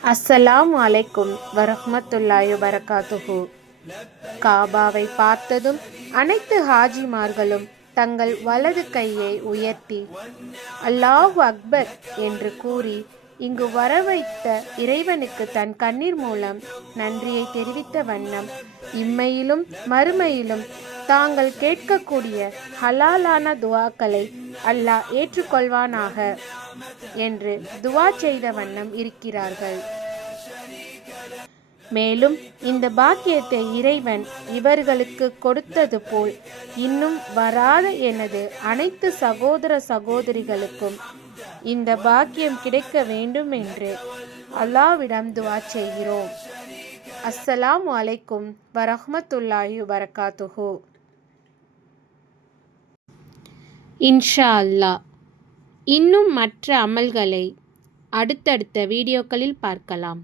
அஸ்ஸலாமு அலைக்கும் வரஹ்மத்துல்லாஹி வபரகாத்துஹு. காபாவை பார்த்ததும் அனைத்து ஹாஜிமார்களும் தங்கள் வலது கையை உயர்த்தி அல்லாஹு அக்பர் என்று கூறி இங்கு வரவைத்த இறைவனுக்கு தன் கண்ணீர் மூலம் நன்றியை தெரிவித்த வண்ணம் இம்மையிலும் மறுமையிலும் தாங்கள் கேட்கக்கூடிய ஹலாலான துவாக்களை அல்லாஹ் ஏற்றுக்கொள்வானாக என்று துவா செய்த வண்ணம் இருக்கிறார்கள். மேலும் இந்த பாக்கியத்தை இறைவன் இவர்களுக்கு கொடுத்தது போல் இன்னும் வராத எனது அனைத்து சகோதர சகோதரிகளுக்கும் இந்த பாக்கியம் கிடைக்க வேண்டும் என்று அல்லாஹ்விடம் துவா செய்கிறோம். அஸ்ஸலாமு அலைக்கும் வரஹ்மத்துல்லாஹி வபரகாத்துஹு. இன்ஷா அல்லாஹ் இன்னும் மற்ற அமல்களை அடுத்தடுத்த வீடியோக்களில் பார்க்கலாம்.